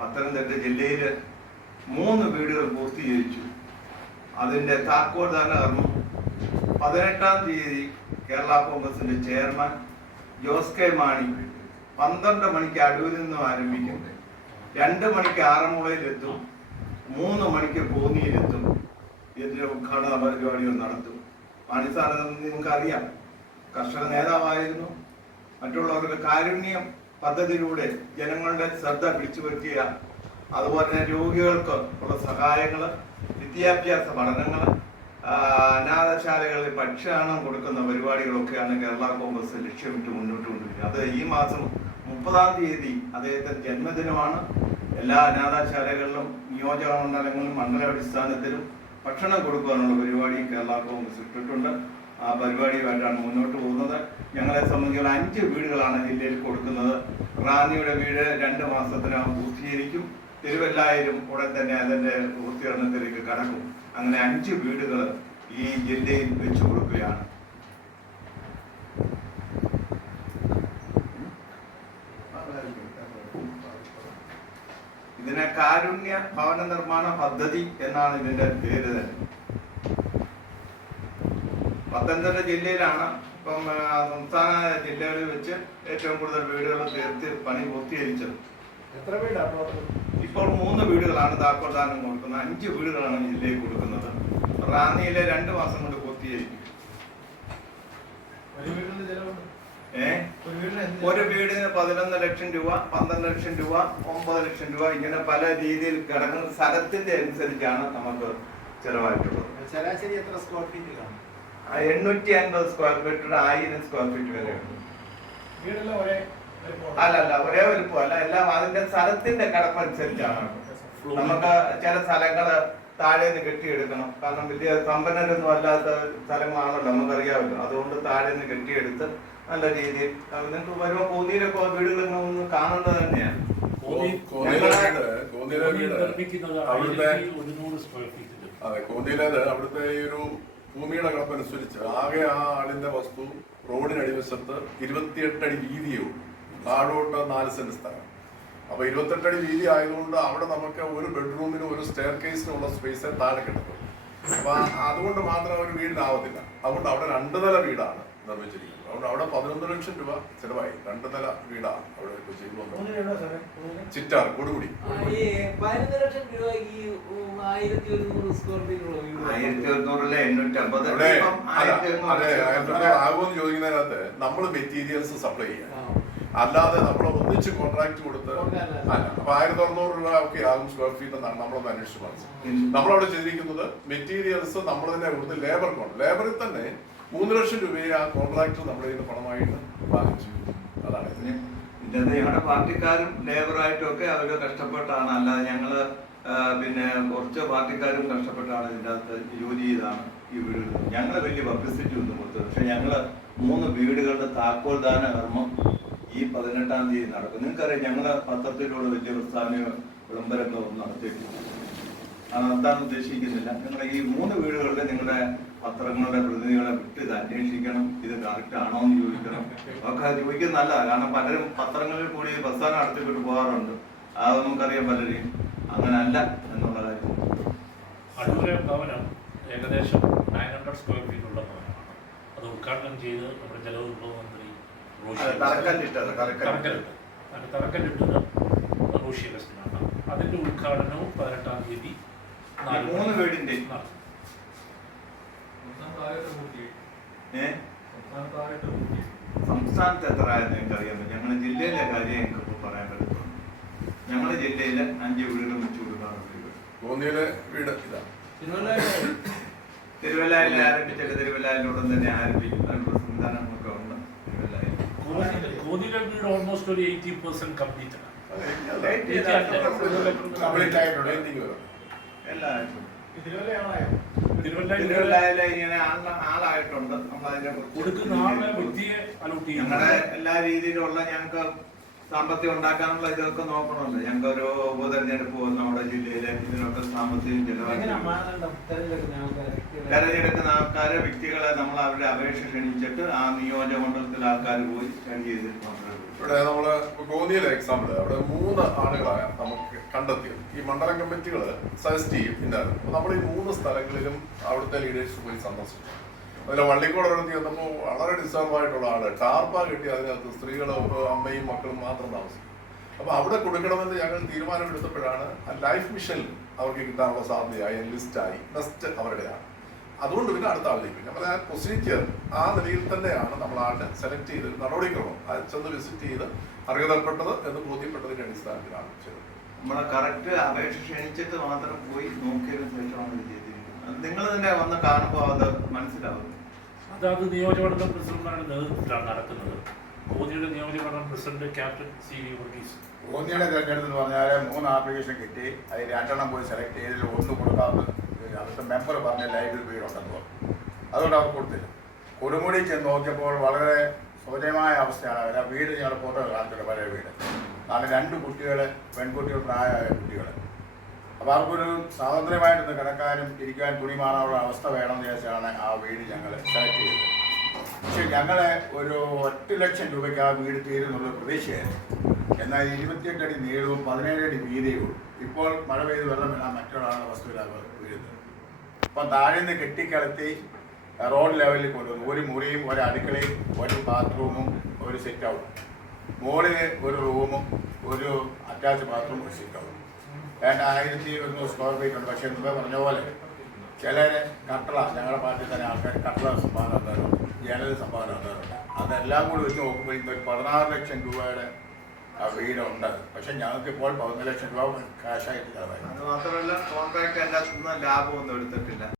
പത്തനംതിട്ട ജില്ലയിൽ 3 വീടുകൾ പൂർത്തീകരിച്ചു. അതിൻ്റെ താക്കോൽദാന കർമ്മം 18-ാം തീയതി കേരള കോൺഗ്രസിന്റെ ചെയർമാൻ ജോസ് കെ മാണി 12 മണിക്ക് അടൂരിൽ നിന്നും ആരംഭിക്കും. 2 മണിക്ക് ആറന്മുളയിലെത്തും, 3 മണിക്ക് കോന്നിയിലെത്തും. ഇതിന്റെ ഉദ്ഘാടന പരിപാടികൾ നടത്തും. മാണി സാറിന് നിങ്ങൾക്കറിയാം, കർഷക നേതാവായിരുന്നു. മറ്റുള്ളവർക്ക് കാരുണ്യം പദ്ധതിയിലൂടെ ജനങ്ങളുടെ ശ്രദ്ധ പിടിച്ചു പറ്റിയ, അതുപോലെ തന്നെ രോഗികൾക്ക് ഉള്ള സഹായങ്ങൾ, വിദ്യാഭ്യാസ പഠനങ്ങൾ, അനാഥശാലകളിൽ ഭക്ഷ്യാന്നം കൊടുക്കുന്ന പരിപാടികളൊക്കെയാണ് കേരള കോൺഗ്രസ് ലക്ഷ്യമിട്ട് മുന്നോട്ട് കൊണ്ടുവരിക. അത് ഈ മാസം 30-ാം തീയതി അദ്ദേഹത്തിന്റെ ജന്മദിനമാണ്. എല്ലാ അനാഥശാലകളിലും നിയോജക മണ്ഡലങ്ങളിലും മണ്ഡലാടിസ്ഥാനത്തിലും ഭക്ഷണം കൊടുക്കാനുള്ള പരിപാടി കേരള കോൺഗ്രസ് ഇട്ടിട്ടുണ്ട്. ആ പരിപാടിയുമായിട്ടാണ് മുന്നോട്ട് പോകുന്നത്. ഞങ്ങളെ സംബന്ധിച്ചുള്ള 5 വീടുകളാണ് ജില്ലയിൽ കൊടുക്കുന്നത്. റാന്നിയുടെ വീട് 2 മാസത്തിനകം പൂർത്തീകരിക്കും. തിരുവല്ലായിലും ഉടൻ തന്നെ അതിന്റെ പൂർത്തീകരണത്തിലേക്ക് കടക്കും. അങ്ങനെ 5 വീടുകൾ ഈ ജില്ലയിൽ വെച്ചു കൊടുക്കുകയാണ്. ഇതിനെ കാരുണ്യ ഭവന നിർമ്മാണ പദ്ധതി എന്നാണ് ഇതിന്റെ പേര് തന്നെ. പത്തനംതിട്ട ജില്ലയിലാണ് ഇപ്പം സംസ്ഥാന ജില്ലകളിൽ വെച്ച് ഏറ്റവും കൂടുതൽ വീടുകൾ തീർത്ത് പണി പൂർത്തീകരിച്ചത്. എത്ര വീടാണ്? ഇപ്പോൾ 3 വീടുകളാണ് താക്കോൽദാനം കൊടുക്കുന്നത്. 5 വീടുകളാണ് ജില്ലയിൽ കൊടുക്കുന്നത്. റാന്നിയിലെ 2 മാസം കൊണ്ട് പൂർത്തീകരിക്കും. ഒരു വീടിന് 11 ലക്ഷം രൂപ, 12 ലക്ഷം രൂപ, 9 ലക്ഷം രൂപ, ഇങ്ങനെ പല രീതിയിൽ കിടക്കുന്ന സ്ഥലത്തിന്റെ അനുസരിച്ചാണ് നമുക്ക് ചെലവായിട്ടുള്ളത്. ശരാശരി എത്ര സ്ക്വയർ ഫീറ്റ് കാണും? 850 സ്ക്വയർ ഫീറ്റ്, 1000 സ്ക്വയർ ഫീറ്റ് വരെ ഉണ്ട്. അല്ലല്ല, ഒരേ വലുപ്പമല്ല, എല്ലാം അതിന്റെ സ്ഥലത്തിന്റെ കടപ്പനുസരിച്ചാണ്. നമുക്ക് ചില സ്ഥലങ്ങള് താഴെ നിന്ന് കെട്ടിയെടുക്കണം. കാരണം വലിയ സമ്പന്നരൊന്നും അല്ലാത്ത സ്ഥലങ്ങളാണല്ലോ, നമുക്കറിയാമല്ലോ. അതുകൊണ്ട് താഴെ നിന്ന് കെട്ടിയെടുത്ത് നല്ല രീതിയിൽ നിങ്ങൾക്ക് വരുമ്പോ കോന്നിയിലൊക്കെ വീടുകൾ ഒന്ന് കാണേണ്ടത് തന്നെയാണ്. അതെ, കോന്നിയിലേത് അവിടുത്തെ ഈ ഒരു ഭൂമിയുടെ കണക്കനുസരിച്ച് ആകെ ആ ആളിന്റെ വസ്തു റോഡിനടിവശത്ത് 28 അടി വീതിയേ ഉള്ളൂ. താഴോട്ട് 4 സെന്റ് സ്ഥലം. അപ്പൊ 28 അടി വീതി ആയതുകൊണ്ട് അവിടെ നമുക്ക് ഒരു ബെഡ്റൂമിനും ഒരു സ്റ്റെയർ കേസിനുള്ള സ്പേസ് താഴെ കിട്ടും. അപ്പൊ അതുകൊണ്ട് മാത്രം ഒരു വീടിനാവത്തില്ല. അതുകൊണ്ട് അവിടെ 2 നില വീടാണ് നിർമ്മിച്ചിരിക്കുന്നത്. അതുകൊണ്ട് അവിടെ 11 ലക്ഷം രൂപ ചെലവായി. 2 നില വീടാണ് അവിടെ ചെയ്തു. ചിറ്റാർ കൊടുകുടി. 11 ലക്ഷം രൂപ ഈ 1100 സ്ക്വയർ ഫീറ്റ് ഉള്ള വീട്. 1150 ആകുമെന്ന് ചോദിക്കുന്നതിനകത്ത് നമ്മൾ മെറ്റീരിയൽസ് സപ്ലൈ ചെയ്യാം, അല്ലാതെ നമ്മൾ ഒന്നിച്ച് കോൺട്രാക്ട് കൊടുത്ത് അല്ല. അപ്പൊ 1600 രൂപ ഒക്കെ ആകും സ്ക്വയർ ഫീറ്റ് എന്നാണ് നമ്മളൊന്ന് അന്വേഷിച്ച് മനസ്സിലാക്കി. നമ്മളവിടെ ചെയ്തിരിക്കുന്നത് മെറ്റീരിയൽസ് നമ്മൾ തന്നെ കൊടുത്ത് ലേബറിൽ തന്നെ 3 ലക്ഷം രൂപയെ ആ കോൺട്രാക്ടർ നമ്മുടെ കയ്യിൽ നിന്ന് പണമായിട്ട് വാങ്ങിച്ചു. അതാണ് ഇതിന്റെ ഞങ്ങളുടെ പാർട്ടിക്കാരും ലേബറായിട്ടും ഒക്കെ അവര് കഷ്ടപ്പെട്ടാണ്, അല്ലാതെ ഞങ്ങള് പിന്നെ കുറച്ച് പാർട്ടിക്കാരും കഷ്ടപ്പെട്ടാണ് ഇതിൻ്റെ അകത്ത് ജോലി ചെയ്താണ് ഈ വീടുകൾ. ഞങ്ങള് വലിയ പബ്ലിസിറ്റി ഒന്നും കൊടുത്തത്. പക്ഷെ ഞങ്ങള് 3 വീടുകളുടെ താക്കോൽദാന കർമ്മം ഈ 18-ാം തീയതി നടക്കും. നിങ്ങൾക്കറിയാം, ഞങ്ങള് പത്രത്തിലൂടെ വലിയ പ്രസ്ഥാന വിളംബരങ്ങളൊന്നും നടത്തിയിട്ടില്ല. അത് നടത്താൻ ഉദ്ദേശിക്കുന്നില്ല. നിങ്ങളുടെ ഈ 3 വീടുകളുടെ നിങ്ങളുടെ പത്രങ്ങളുടെ പ്രതിനിധികളെ വിട്ട് ഇത് അന്വേഷിക്കണം, ഇത് കറക്റ്റ് ആണോ എന്ന് ചോദിക്കണം. ഒക്കെ ചോദിക്കുന്നത് നല്ലതാണ്. കാരണം പലരും പത്രങ്ങളിൽ കൂടി പ്രസ്ഥാനം നടത്തിക്കൊണ്ട് പോകാറുണ്ട്. അത് നമുക്കറിയാം പലരെയും. അങ്ങനെ അല്ല എന്നുള്ള കാര്യം. അടൂര് ഭവനം ഏകദേശം 900 സ്ക്വയർ ഫീറ്റ് ഉള്ള ഭവനമാണ്. അത് ഉദ്ഘാടനം ചെയ്ത് നമ്മുടെ ജലവിഭവ മന്ത്രി തറക്കല്ലിട്ടത് റോഷി അഗസ്റ്റിനാണ്. അതിന്റെ ഉദ്ഘാടനവും 18-ാം തീയതി 3 വീടിന്റെ സംസ്ഥാനത്ത് എത്ര ആയെന്ന് എനിക്കറിയാമോ? ഞങ്ങളുടെ ജില്ലയിലെ കാര്യം എനിക്കിപ്പോൾ പറയാൻ പറ്റുള്ളൂ. ഞങ്ങളുടെ ജില്ലയില് 5 വീടുകൾ വെച്ചു കൊടുക്കാറുണ്ട്. കോന്നിയിലെ വീട് ഇതാ. തിരുവല്ലായിൽ ആരംഭിച്ചിട്ട് തിരുവല്ലായിലുടൻ തന്നെ ആരംഭിക്കും. അതിനുള്ള സംവിധാനങ്ങളൊക്കെ ഉണ്ട്. കോന്നിയിലെ വീട് ഓൾമോസ്റ്റ് ഒരു 80% കംപ്ലീറ്റ് ആണ്. എല്ലായിട്ടും തിരുവല്ലയിലെ ഇങ്ങനെ ആളായിട്ടുണ്ട്. കൊടുക്കുന്ന ആളെ വ്യക്തിയെ അലോട്ട് ചെയ്യും. ഞങ്ങളുടെ എല്ലാ രീതിയിലുള്ള ഞങ്ങൾക്ക് സാമ്പത്തികം ഉണ്ടാക്കാനുള്ള ഇതൊക്കെ നോക്കണമല്ലോ. ഞങ്ങൾക്ക് ഒരു ഉപതെരഞ്ഞെടുപ്പ് വന്ന് നമ്മുടെ ജില്ലയിൽ ജില്ലയിലെ ഇതിനൊക്കെ സാമ്പത്തികം ചെലവാക്കി മാനദണ്ഡം തെരഞ്ഞെടുക്കുന്ന ആൾക്കാരെ തെരഞ്ഞെടുക്കുന്ന ആൾക്കാരെ വ്യക്തികളെ നമ്മൾ അവരുടെ അപേക്ഷ ക്ഷണിച്ചിട്ട് ആ നിയോജകമണ്ഡലത്തിലെ ആൾക്കാർ പോയി സ്റ്റഡി ചെയ്തിട്ട് മാത്രമേ ഉള്ളൂ. ഇവിടെ നമ്മള് കോന്നിയിലെ എക്സാമ്പിൾ അവിടെ 3 ആളുകളാണ് നമുക്ക് കണ്ടെത്തിയത്. ഈ മണ്ഡലം കമ്മിറ്റികൾ സജസ്റ്റ് ചെയ്യും ഇന്നാണ്. അപ്പൊ നമ്മൾ ഈ 3 സ്ഥലങ്ങളിലും അവിടുത്തെ ലീഡേഴ്സ് പോയി സന്ദർശിച്ചു. അതിലെ വള്ളിക്കോട് ഒരിടത്ത് ചെന്നപ്പോൾ വളരെ ഡിസ്റ്റർബ് ആയിട്ടുള്ള ആള് ടാർപ്പ കെട്ടി അതിനകത്ത് സ്ത്രീകളും അമ്മയും മക്കളും മാത്രം താമസിക്കും. അപ്പൊ അവിടെ കൊടുക്കണമെന്ന് ഞങ്ങൾ തീരുമാനമെടുത്തപ്പോഴാണ് ലൈഫ് മിഷനിൽ അവർക്ക് കിട്ടാനുള്ള സാധ്യതയായി ലിസ്റ്റായി നെക്സ്റ്റ് അവരുടെയാണ്. അതുകൊണ്ട് പിന്നെ അടുത്ത ആളിലേക്ക് നമ്മൾ ആ പ്രൊസീജിയർ ആ നിലയിൽ തന്നെയാണ് നമ്മൾ ആളിനെ സെലക്ട് ചെയ്ത് നടപടിക്രമം അത് ചെന്ന് വിസിറ്റ് ചെയ്ത് അർഹതപ്പെട്ടത് എന്ന് ബോധ്യപ്പെട്ടതിന്റെ അടിസ്ഥാനത്തിലാണ് ചെയ്തത്. നമ്മളെ കറക്റ്റ് അപേക്ഷ ക്ഷണിച്ചിട്ട് മാത്രം പോയി നോക്കിയതിനു ശേഷമാണ് ഇത് ചെയ്തിരിക്കുന്നത്. നിങ്ങൾ തന്നെ വന്ന് കാണുമ്പോൾ അത് മനസ്സിലാവും. അതാത് നിയോജകമണ്ഡലം പ്രസിഡന്റുമാരുടെ നേതൃത്വത്തിലാണ് നടക്കുന്നത്. കോന്നിയുടെ നിയോജകമണ്ഡലം പ്രസിഡന്റ് ക്യാപ്റ്റൻ CV വർഗീസ്. കോന്നിയുടെ തെരഞ്ഞെടുപ്പ് പറഞ്ഞാൽ 3 ആപ്ലിക്കേഷൻ കിട്ടി. അതിൽ 2 പോയി സെലക്ട് ചെയ്തതിൽ 1 കൊടുക്കാമെന്ന് അവിടുത്തെ മെമ്പർ പറഞ്ഞ ലൈബ്രറി വീടുണ്ടെന്ന് പറഞ്ഞു. അതുകൊണ്ട് അവർ കൊടുത്തില്ല. കൊടുമുടി ചെന്ന് നോക്കിയപ്പോൾ വളരെ ശോചനമായ അവസ്ഥയാണ്. അവർ ആ വീട് ഞങ്ങൾ ഫോട്ടോ കാണിച്ചിട്ട് പഴയ വീട്. കാരണം 2 കുട്ടികൾ, പെൺകുട്ടികൾ, പ്രായമായ കുട്ടികൾ. അപ്പോൾ അവർക്കൊരു സ്വാതന്ത്ര്യമായിട്ടൊന്ന് കിടക്കാനും ഇരിക്കാനും തുണി മാറാനുള്ള അവസ്ഥ വേണമെന്ന് വിചാരിച്ചാണ് ആ വീട് ഞങ്ങൾ സെലക്ട് ചെയ്തത്. പക്ഷെ ഞങ്ങളെ ഒരു 1 ലക്ഷം രൂപയ്ക്ക് ആ വീട് തീരുന്നുള്ള പ്രതീക്ഷയായിരുന്നു. എന്നാൽ 28 അടി നീളവും 17 അടി വീതിയും. ഇപ്പോൾ മഴ പെയ്ത് വെള്ളം വീണാൽ മറ്റൊരാളുടെ വസ്തുവിലാണ് വീഴുന്നത്. അപ്പം താഴെ നിന്ന് കെട്ടിക്കിടത്തി റോഡ് ലെവലിൽ കൊണ്ടുവന്നു. ഒരു മുറിയും, ഒരു അടുക്കളയും, ഒരു ബാത്റൂമും, ഒരു സിറ്റ് ഔട്ടും. മുകളിൽ ഒരു റൂമും, ഒരു അറ്റാച്ച് ബാത്റൂം, ഒരു സിറ്റ് ഔട്ടും. 2100 സ്ക്വയർ ഫീറ്റ് ഉണ്ട്. പക്ഷെ മുമ്പേ പറഞ്ഞ പോലെ ചിലർ കട്ടള, ഞങ്ങളുടെ പാർട്ടിയിൽ തന്നെ ആൾക്കാർ കട്ടള സംഭാവന തരാറുണ്ട്, ജനൽ സംഭാവന തരാറുണ്ട്. അതെല്ലാം കൂടി വെച്ച് നോക്കുമ്പോൾ ഇതൊരു 16 ലക്ഷം രൂപയുടെ വീടുണ്ട്. പക്ഷെ ഞങ്ങൾക്ക് ഇപ്പോൾ 11 ലക്ഷം രൂപ കാശായിട്ട് ചെലവായി. അത് മാത്രമല്ല കോൺട്രാക്ട് അതിനകത്ത് ലാഭമൊന്നും എടുത്തിട്ടില്ല.